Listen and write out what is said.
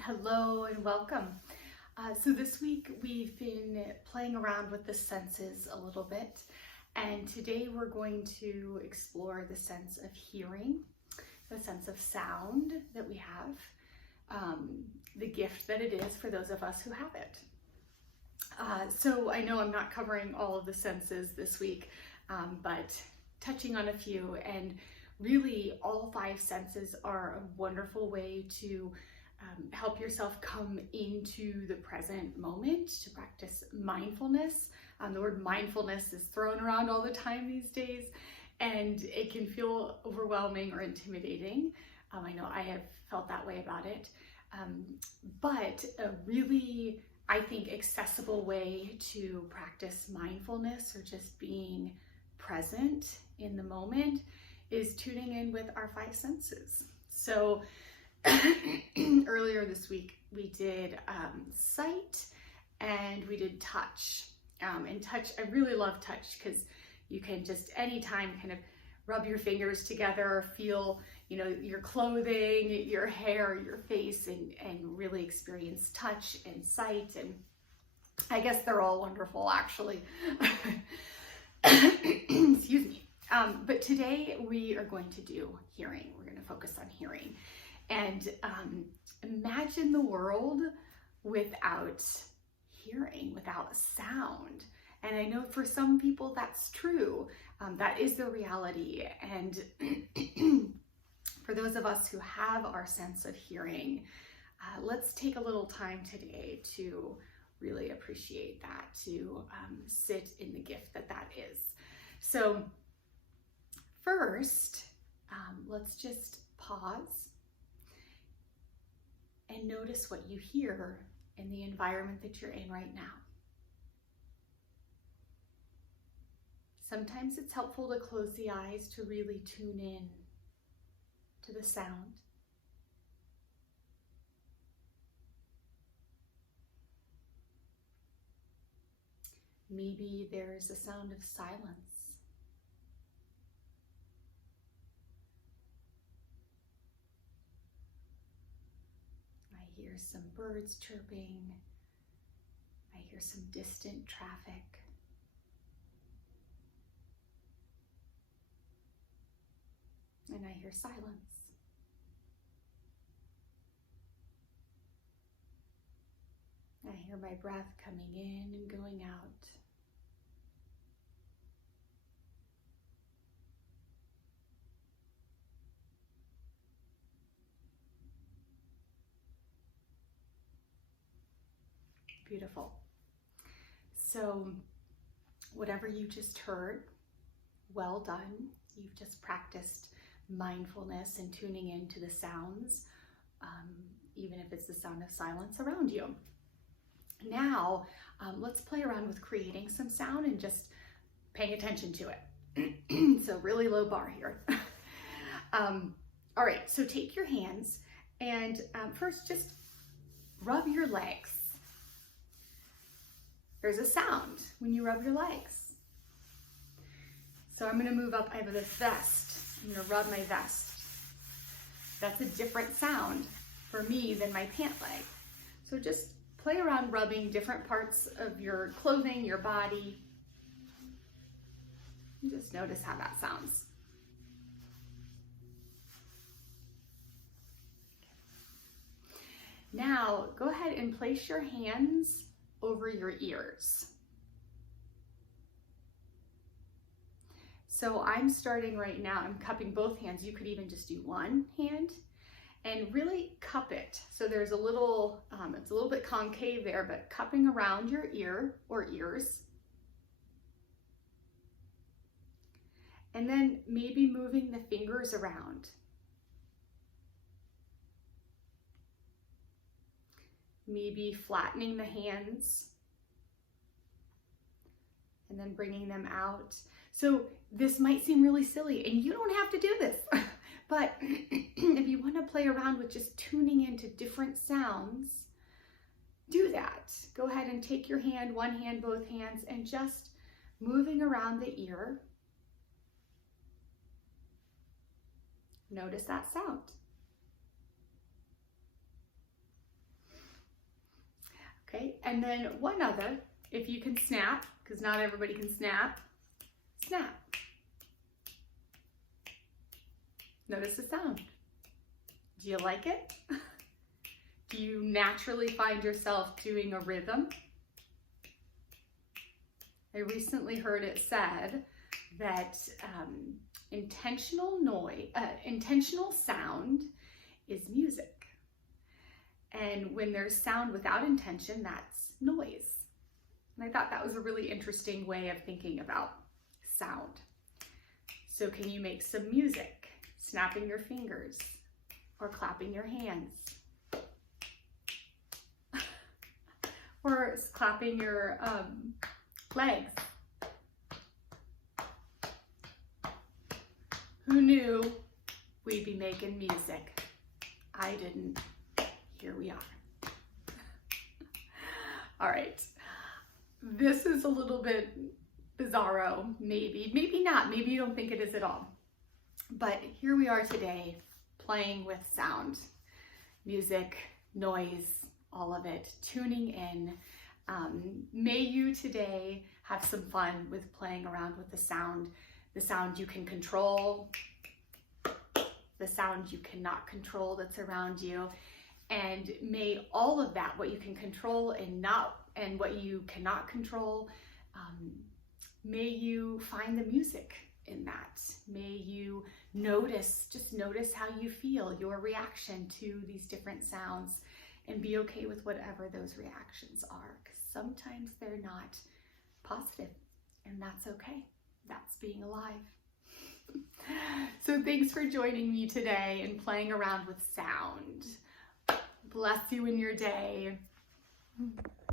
Hello and welcome. So this week we've been playing around with the senses a little bit, and today we're going to explore the sense of hearing, the sense of sound that we have, the gift that it is for those of us who have it. So I know I'm not covering all of the senses this week, but touching on a few, and really all five senses are a wonderful way to help yourself come into the present moment, to practice mindfulness. The word mindfulness is thrown around all the time these days, and it can feel overwhelming or intimidating. I know I have felt that way about it, but a really, I think, accessible way to practice mindfulness or just being present in the moment is tuning in with our five senses. So earlier this week we did sight and we did touch. And touch, I really love touch because you can just anytime kind of rub your fingers together, feel, your clothing, your hair, your face, and really experience touch and sight. And I guess they're all wonderful, actually. Excuse me. But today we are going to do hearing. We're going to focus on hearing. And imagine the world without hearing, without sound. And I know for some people that's true. That is the reality. And for those of us who have our sense of hearing, let's take a little time today to really appreciate that, to sit in the gift that is. So first, let's just pause and notice what you hear in the environment that you're in right now. Sometimes it's helpful to close the eyes to really tune in to the sound. Maybe there's a sound of silence. I hear some birds chirping. I hear some distant traffic. And I hear silence. I hear my breath coming in and going out. Beautiful. So whatever you just heard, well done. You've just practiced mindfulness and tuning into the sounds, even if it's the sound of silence around you. Now, let's play around with creating some sound and just paying attention to it. So really low bar here. All right, so take your hands and first just rub your legs. There's a sound when you rub your legs. So I'm going to move up. I have this vest. I'm going to rub my vest. That's a different sound for me than my pant leg. So just play around rubbing different parts of your clothing, your body. And just notice how that sounds. Now, go ahead and place your hands over your ears. So I'm starting right now, I'm cupping both hands. You could even just do one hand and really cup it. So there's a little, it's a little bit concave there, but cupping around your ear or ears. And then maybe moving the fingers around. Maybe flattening the hands and then bringing them out. So this might seem really silly and you don't have to do this, but if you want to play around with just tuning into different sounds, do that. Go ahead and take your hand, one hand, both hands, and just moving around the ear. Notice that sound. And then one other, if you can snap, because not everybody can snap, snap. Notice the sound. Do you like it? Do you naturally find yourself doing a rhythm? I recently heard it said that intentional sound is music. And when there's sound without intention, that's noise. And I thought that was a really interesting way of thinking about sound. So can you make some music, snapping your fingers or clapping your hands? Or clapping your legs? Who knew we'd be making music? I didn't. Here we are. All right. This is a little bit bizarro, maybe not. Maybe you don't think it is at all. But here we are today playing with sound, music, noise, all of it, tuning in. May you today have some fun with playing around with the sound you can control, the sound you cannot control that's around you. And may all of that, what you can control and what you cannot control, may you find the music in that. May you just notice how you feel, your reaction to these different sounds, and be okay with whatever those reactions are, because sometimes they're not positive, and that's okay. That's being alive. So thanks for joining me today and playing around with sound. Bless you in your day.